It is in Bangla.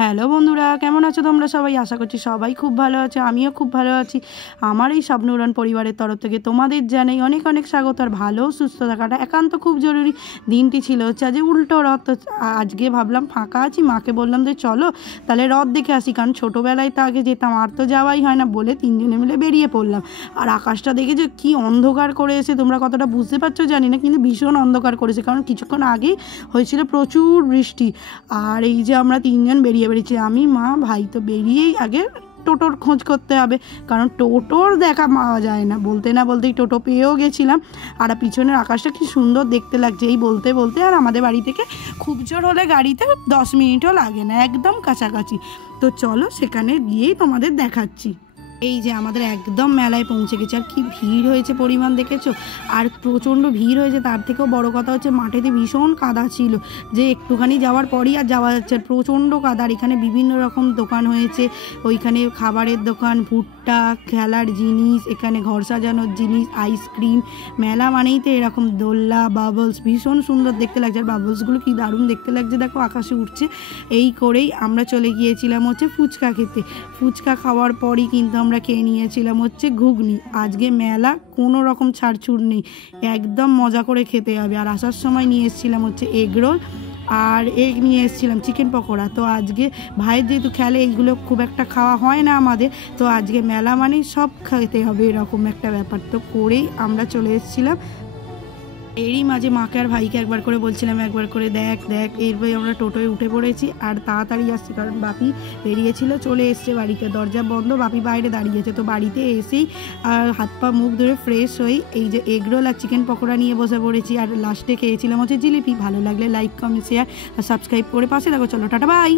হ্যালো বন্ধুরা, কেমন আছো তোমরা সবাই? আশা করছি সবাই খুব ভালো আছো, আমিও খুব ভালো আছি। আমার এই স্বপ্ন উড়ান পরিবারের তরফ থেকে তোমাদের জানাই অনেক অনেক স্বাগত। আর ভালো সুস্থ থাকাটা একান্ত খুব জরুরি। দিনটি ছিল হচ্ছে আজ উল্টো রথ। তো আজকে ভাবলাম ফাঁকা আছি, মাকে বললাম যে চলো তাহলে রথ দেখে আসি, কারণ ছোটোবেলায় তো আগে যেতাম, আর তো যাওয়াই হয় না বলে তিনজনে মিলে বেরিয়ে পড়লাম। আর আকাশটা দেখে যে কী অন্ধকার করে এসে, তোমরা কতটা বুঝতে পারছো জানি না, কিন্তু ভীষণ অন্ধকার করেছে, কারণ কিছুক্ষণ আগেই হয়েছিল প্রচুর বৃষ্টি। আর এই যে আমরা তিনজন বেরিয়েছি, আমি, মা, ভাই। তো বেরিয়েই আগে টোটোর খোঁজ করতে হবে, কারণ টোটোর দেখা পাওয়া যায় না। বলতে না বলতেই টোটো পেয়েও গেছিলাম। আর পিছনের আকাশটা কি সুন্দর দেখতে লাগছে এই বলতে বলতে। আর আমাদের বাড়ি থেকে খুব জোর হলে গাড়িতে 10 মিনিটও লাগে না, একদম কাছাকাছি। তো চলো সেখানে গিয়েই তোমাদের দেখাচ্ছি। এই যে আমাদের একদম মেলায় পৌঁছে গেছে। আর কি ভিড় হয়েছে পরিমাণ দেখেছো? আর প্রচণ্ড ভিড় হয়েছে। তার থেকেও বড় কথা হচ্ছে মাঠেতে ভীষণ কাদা ছিল, যে একটুখানি যাওয়ার পরই আর যাওয়া যাচ্ছে। আর প্রচণ্ড কাদা। আর এখানে বিভিন্ন রকম দোকান হয়েছে, ওইখানে খাবারের দোকান, ভুট্টা, খেলার জিনিস, এখানে ঘর সাজানোর জিনিস, আইসক্রিম। মেলা মানেই তো এরকম দোলনা, বাবলস, ভীষণ সুন্দর দেখতে লাগছে। আর বাবলসগুলো কি দারুণ দেখতে লাগছে, দেখো আকাশে উঠছে। এই করেই আমরা চলে গিয়েছিলাম হচ্ছে ফুচকা খেতে। ফুচকা খাওয়ার পরই কিন্তু আমরা খেয়ে নিয়েছিলাম হচ্ছে ঘুগনি। আজকে মেলা কোনো রকম ছাড়ছুড় নেই, একদম মজা করে খেতে হবে। আর আসার সময় নিয়ে এসেছিলাম হচ্ছে এগ রোল, আর নিয়ে এসেছিলাম চিকেন পকোড়া। তো আজকে ভাইয়ের যেহেতু খেলে, এইগুলো খুব একটা খাওয়া হয় না আমাদের, তো আজকে মেলা মানেই সব খেতে হবে, এরকম একটা ব্যাপার। তো করেই আমরা চলে এসেছিলাম। এরই মাঝে মাকে আর ভাইকে একবার করে বলছিলাম, একবার করে দেখ দেখ। এরপরে আমরা টোটোয় উঠে পড়েছি আর তাড়াতাড়ি আসছি, কারণ বাপি বেরিয়েছিল, চলে এসছে বাড়িতে। দরজা বন্ধ, বাপি বাইরে দাঁড়িয়েছে। তো বাড়িতে এসেই আর হাত পা মুখ ধরে ফ্রেশ হই এই যে এগরোল আর চিকেন পকোড়া নিয়ে বসে পড়েছি। আর লাস্টে খেয়েছিলাম হচ্ছে জিলিপি। ভালো লাগলে লাইক, কমেন্ট, শেয়ার আর সাবস্ক্রাইব করে পাশে দেখো। চলো টাটা, বাই।